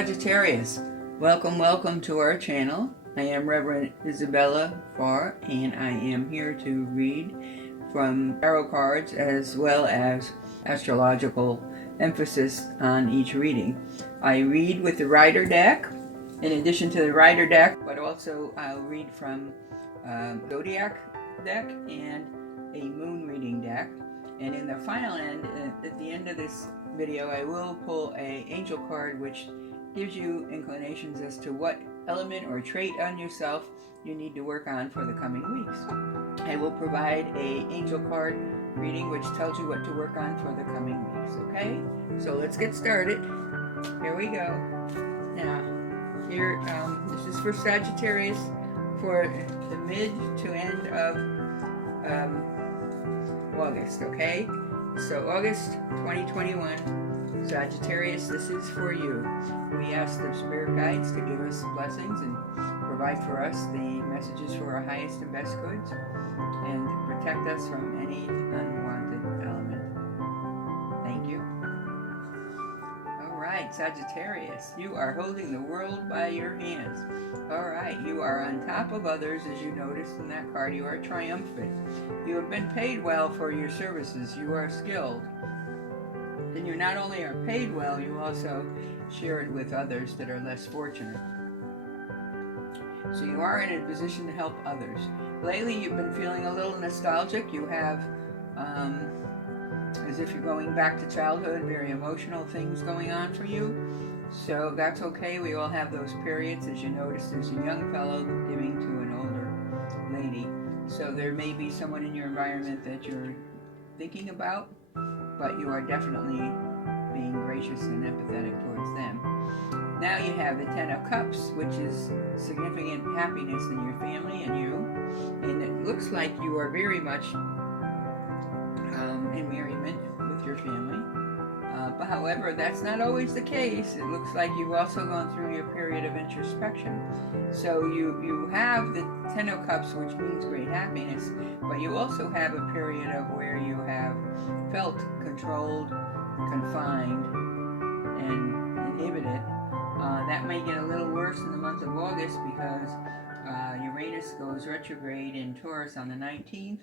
Sagittarius, welcome to our channel. I am Reverend Isabella Farr, and I am here to read from tarot cards as well as astrological emphasis on each reading. I read with the Rider deck, in addition to the Rider deck, but also I'll read from zodiac deck and a moon reading deck. And in the final end, at the end of this video, I will pull an angel card which gives you inclinations as to what element or trait on yourself you need to work on for the coming weeks. I will provide an angel card reading which tells you what to work on for the coming weeks, okay? So let's get started. Here we go. Now, here, this is for Sagittarius for the mid to end of August, okay? So August 2021, Sagittarius, this is for you. We ask the spirit guides to give us blessings and provide for us the messages for our highest and best goods and protect us from any unwanted element. Thank you. All right, Sagittarius, you are holding the world by your hands. All right, you are on top of others, as you noticed in that card. You are triumphant. You have been paid well for your services. You are skilled. And you not only are paid well, you also share it with others that are less fortunate. So you are in a position to help others. Lately, you've been feeling a little nostalgic. You have, as if you're going back to childhood, very emotional things going on for you. So that's okay. We all have those periods. As you notice, there's a young fellow giving to an older lady. So there may be someone in your environment that you're thinking about, but you are definitely being gracious and empathetic towards them. Now you have the Ten of Cups, which is significant happiness in your family and you. And it looks like you are very much in merriment with your family. But however, that's not always the case. It looks like you've also gone through your period of introspection. So you have the Ten of Cups, which means great happiness, but you also have a period of where you have felt controlled, confined, and inhibited. That may get a little worse in the month of August because Uranus goes retrograde in Taurus on the 19th,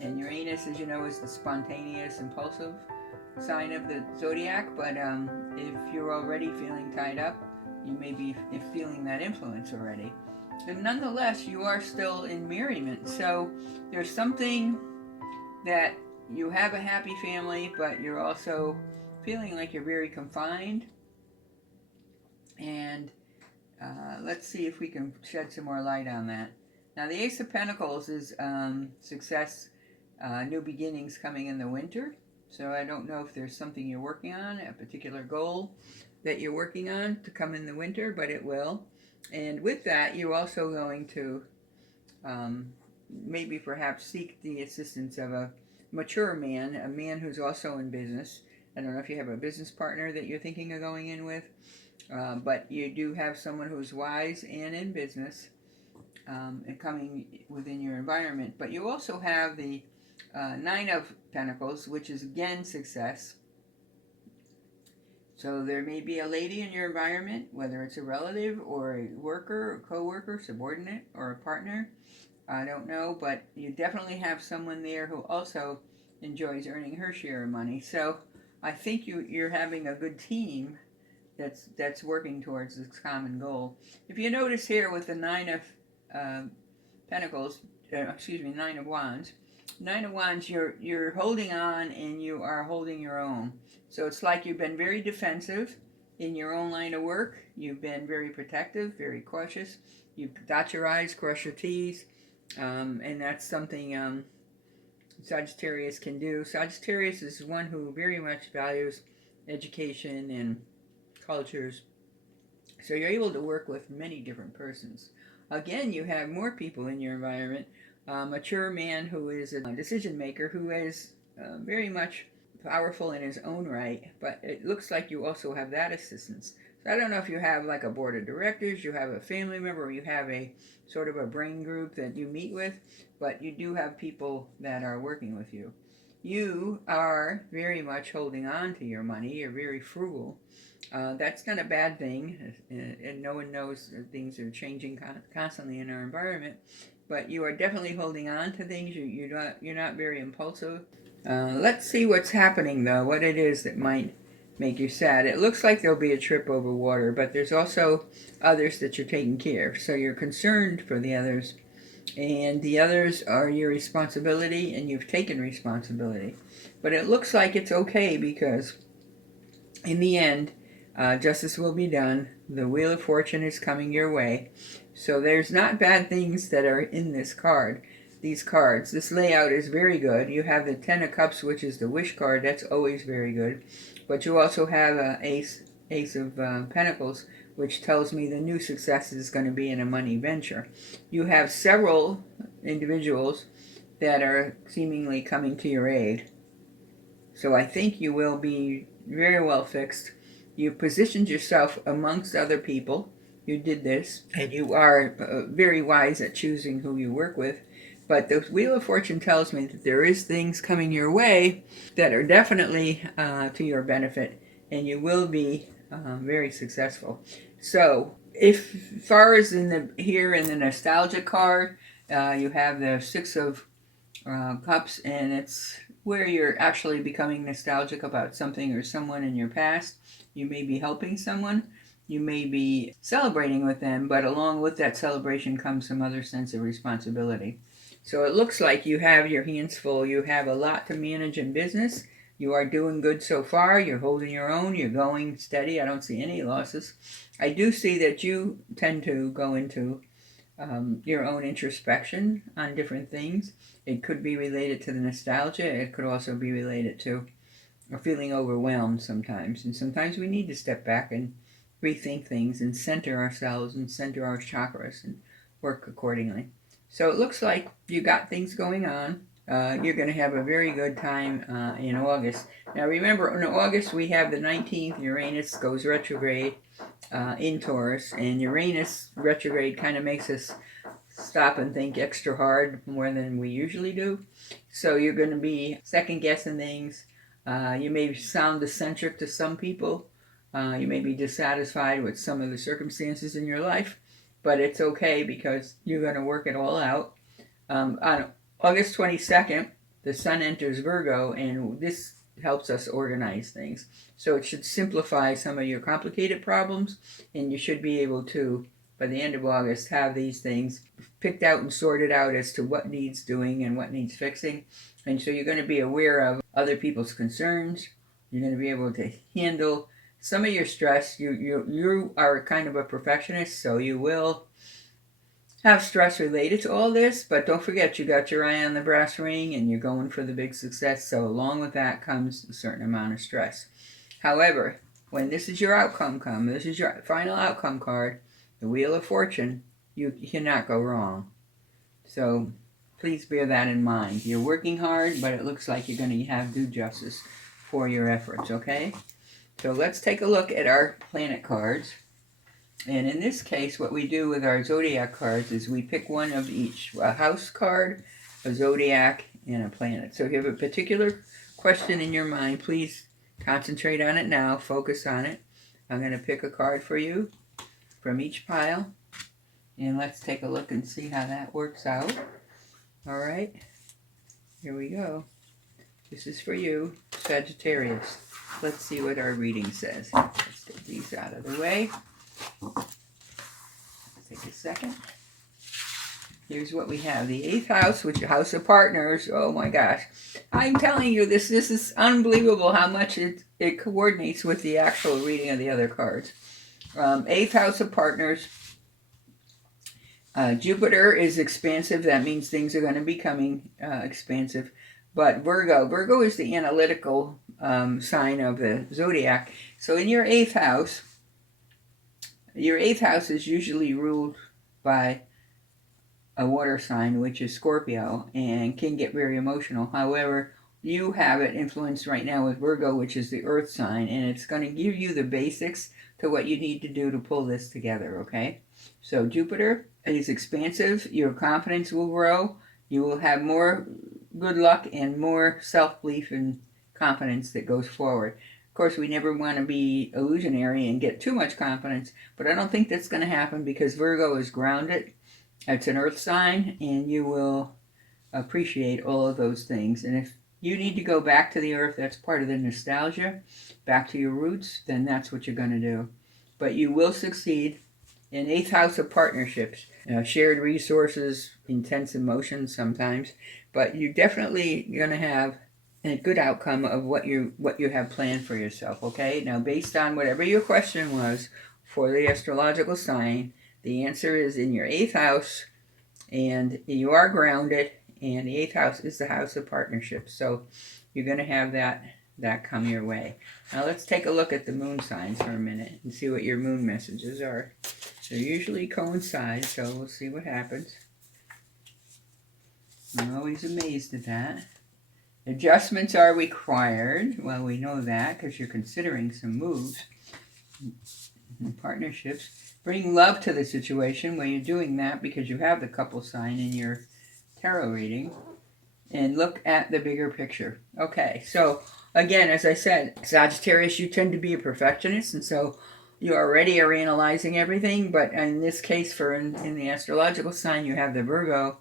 and Uranus, as you know, is the spontaneous, impulsive sign of the zodiac, but if you're already feeling tied up, you may be feeling that influence already. And nonetheless, you are still in merriment. So there's something that you have a happy family, but you're also feeling like you're very confined. And let's see if we can shed some more light on that. Now, the Ace of Pentacles is success, new beginnings coming in the winter. So I don't know if there's something you're working on, a particular goal that you're working on to come in the winter, but it will. And with that, you're also going to maybe perhaps seek the assistance of a mature man, a man who's also in business. I don't know if you have a business partner that you're thinking of going in with, but you do have someone who's wise and in business and coming within your environment. But you also have the Nine of Pentacles, which is again success. So there may be a lady in your environment, whether it's a relative or a worker, or co-worker, subordinate, or a partner. I don't know, but you definitely have someone there who also enjoys earning her share of money. So I think you're having a good team that's working towards this common goal. If you notice here with the Nine of Pentacles, Nine of Wands. Nine of Wands, you're holding on and you are holding your own. So it's like you've been very defensive in your own line of work. You've been very protective, very cautious. You dot your I's, cross your T's, and that's something Sagittarius can do. Sagittarius is one who very much values education and cultures. So you're able to work with many different persons. Again, you have more people in your environment. Mature man who is a decision maker, who is very much powerful in his own right, but it looks like you also have that assistance. So I don't know if you have like a board of directors, you have a family member, or you have a sort of a brain group that you meet with, but you do have people that are working with you. You are very much holding on to your money. You're very frugal. That's not a bad thing, and no one knows that things are changing constantly in our environment. But you are definitely holding on to things. You're not very impulsive. Let's see what's happening though. What it is that might make you sad. It looks like there'll be a trip over water, but there's also others that you're taking care of. So you're concerned for the others, and the others are your responsibility, and you've taken responsibility. But it looks like it's okay because in the end, justice will be done. The Wheel of Fortune is coming your way. So there's not bad things that are in this card. These cards. This layout is very good. You have the Ten of Cups, which is the wish card. That's always very good. But you also have an Ace of Pentacles, which tells me the new success is going to be in a money venture. You have several individuals that are seemingly coming to your aid. So I think you will be very well fixed. You positioned yourself amongst other people. You did this, and you are very wise at choosing who you work with. But the Wheel of Fortune tells me that there is things coming your way that are definitely to your benefit, and you will be very successful. So if Farr is here in the nostalgia card, you have the Six of Cups, and it's where you're actually becoming nostalgic about something or someone in your past. You may be helping someone. You may be celebrating with them, but along with that celebration comes some other sense of responsibility. So it looks like you have your hands full. You have a lot to manage in business. You are doing good so far. You're holding your own. You're going steady. I don't see any losses. I do see that you tend to go into your own introspection on different things. It could be related to the nostalgia. It could also be related to feeling overwhelmed sometimes. And sometimes we need to step back and rethink things and center ourselves and center our chakras and work accordingly. So it looks like you got things going on. You're going to have a very good time in August. Now remember, in August we have the 19th, Uranus goes retrograde in Taurus, and Uranus retrograde kind of makes us stop and think extra hard more than we usually do. So you're going to be second guessing things. You may sound eccentric to some people. You may be dissatisfied with some of the circumstances in your life, but it's okay because you're going to work it all out. On August 22nd, the Sun enters Virgo, and this helps us organize things. So it should simplify some of your complicated problems, and you should be able to, by the end of August, have these things picked out and sorted out as to what needs doing and what needs fixing. And so you're going to be aware of other people's concerns. You're going to be able to handle some of your stress. You are kind of a perfectionist, so you will have stress related to all this, but don't forget you got your eye on the brass ring and you're going for the big success. So along with that comes a certain amount of stress. However, when this is your outcome this is your final outcome card, the Wheel of Fortune, you cannot go wrong. So please bear that in mind. You're working hard, but it looks like you're going to have due justice for your efforts, okay? So let's take a look at our planet cards. And in this case, what we do with our zodiac cards is we pick one of each. A house card, a zodiac, and a planet. So if you have a particular question in your mind, please concentrate on it now. Focus on it. I'm going to pick a card for you from each pile. And let's take a look and see how that works out. All right. Here we go. This is for you, Sagittarius. Let's see what our reading says. Let's take these out of the way. Take a second. Here's what we have. The 8th house, which is House of Partners. Oh my gosh. I'm telling you, this is unbelievable how much it coordinates with the actual reading of the other cards. 8th house of Partners. Jupiter is expansive. That means things are going to be becoming expansive. But Virgo is the analytical sign of the zodiac. So in your 8th house, your 8th house is usually ruled by a water sign, which is Scorpio, and can get very emotional. However, you have it influenced right now with Virgo, which is the earth sign, and it's going to give you the basics to what you need to do to pull this together, okay? So Jupiter is expansive. Your confidence will grow. You will have more good luck and more self-belief and confidence that goes forward. Of course, we never want to be illusionary and get too much confidence, but I don't think that's going to happen because Virgo is grounded. It's an earth sign, and you will appreciate all of those things. And if you need to go back to the earth, that's part of the nostalgia, back to your roots, then that's what you're going to do. But you will succeed in 8th house of partnerships, shared resources, intense emotions sometimes, but you're definitely going to have a good outcome of what you have planned for yourself. Okay, now based on whatever your question was for the astrological sign, the answer is in your 8th house, and you are grounded, and the 8th house is the house of partnerships. So you're going to have that come your way. Now let's take a look at the moon signs for a minute and see what your moon messages are. They usually coincide, so we'll see what happens. I'm always amazed at that. Adjustments are required. Well, we know that because you're considering some moves and partnerships. Bring love to the situation when you're doing that because you have the couple sign in your tarot reading. And look at the bigger picture. Okay, so again, as I said, Sagittarius, you tend to be a perfectionist, and so you already are analyzing everything, but in this case, in the astrological sign, you have the Virgo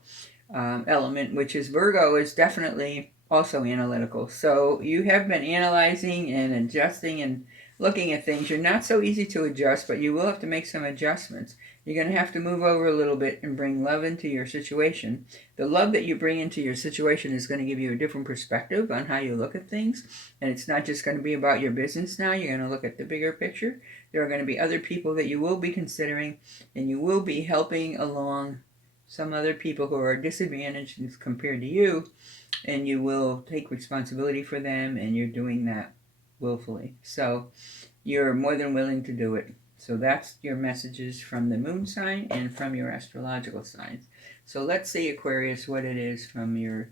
element, which is Virgo is definitely also analytical. So you have been analyzing and adjusting and looking at things. You're not so easy to adjust, but you will have to make some adjustments. You're going to have to move over a little bit and bring love into your situation. The love that you bring into your situation is going to give you a different perspective on how you look at things. And it's not just going to be about your business now. You're going to look at the bigger picture. There are going to be other people that you will be considering, and you will be helping along some other people who are disadvantaged compared to you, and you will take responsibility for them, and you're doing that willfully. So you're more than willing to do it. So that's your messages from the moon sign and from your astrological signs. So let's see, Aquarius, what it is from your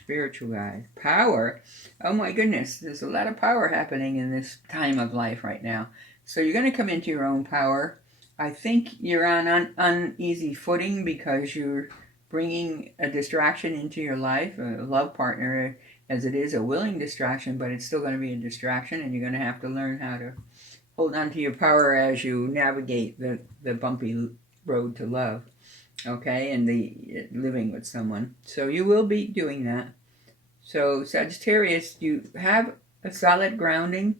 spiritual guide. Power. Oh my goodness, there's a lot of power happening in this time of life right now. So you're going to come into your own power. I think you're on uneasy footing because you're bringing a distraction into your life, a love partner, as it is a willing distraction, but it's still going to be a distraction, and you're going to have to learn how to hold on to your power as you navigate the bumpy road to love, okay, and the living with someone. So you will be doing that. So Sagittarius, you have a solid grounding.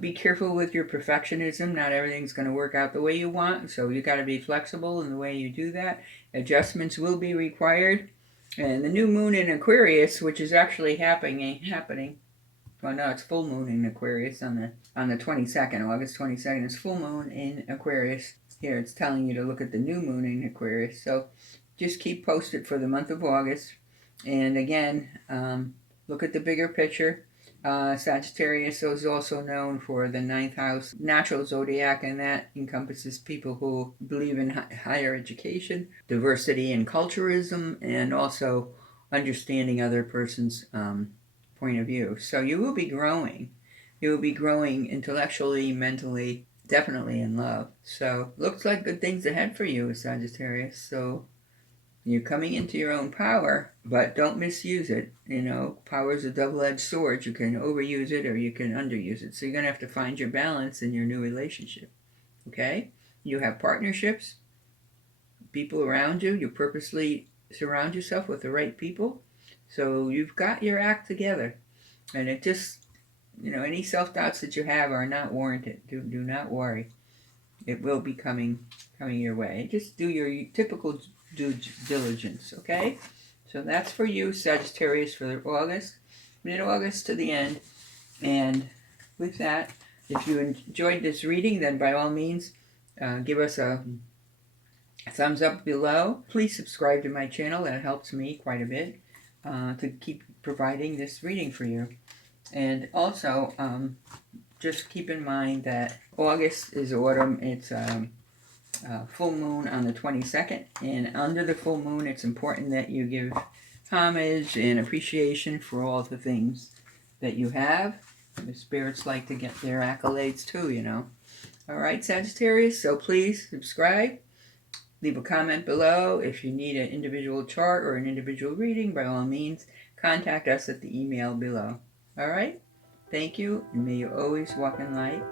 Be careful with your perfectionism. Not everything's going to work out the way you want, so you got to be flexible in the way you do that. Adjustments will be required. And the new moon in Aquarius, which is actually happening. Well, no, it's full moon in Aquarius on the 22nd, August 22nd. It's full moon in Aquarius. Here it's telling you to look at the new moon in Aquarius. So just keep posted for the month of August. And again, look at the bigger picture. Sagittarius is also known for the 9th house natural zodiac, and that encompasses people who believe in higher education, diversity and culturalism, and also understanding other person's point of view. So you will be growing. You will be growing intellectually, mentally, definitely in love. So looks like good things ahead for you, Sagittarius. So you're coming into your own power, but don't misuse it. You know, power is a double-edged sword. You can overuse it or you can underuse it. So you're going to have to find your balance in your new relationship. Okay? You have partnerships, people around you. You purposely surround yourself with the right people. So you've got your act together. And it just, any self-doubts that you have are not warranted. Do not worry. It will be coming your way. Just do your typical due diligence, okay? So that's for you, Sagittarius, for August, mid-August to the end. And with that, if you enjoyed this reading, then by all means, give us a thumbs up below. Please subscribe to my channel. That helps me quite a bit to keep providing this reading for you. And also, just keep in mind that August is autumn. It's full moon on the 22nd, and under the full moon it's important that you give homage and appreciation for all the things that you have. The spirits like to get their accolades too, Alright, Sagittarius, so please subscribe Leave a comment below. If you need an individual chart or an individual reading, by all means, contact us at the email below. All right? Thank you, and may you always walk in light.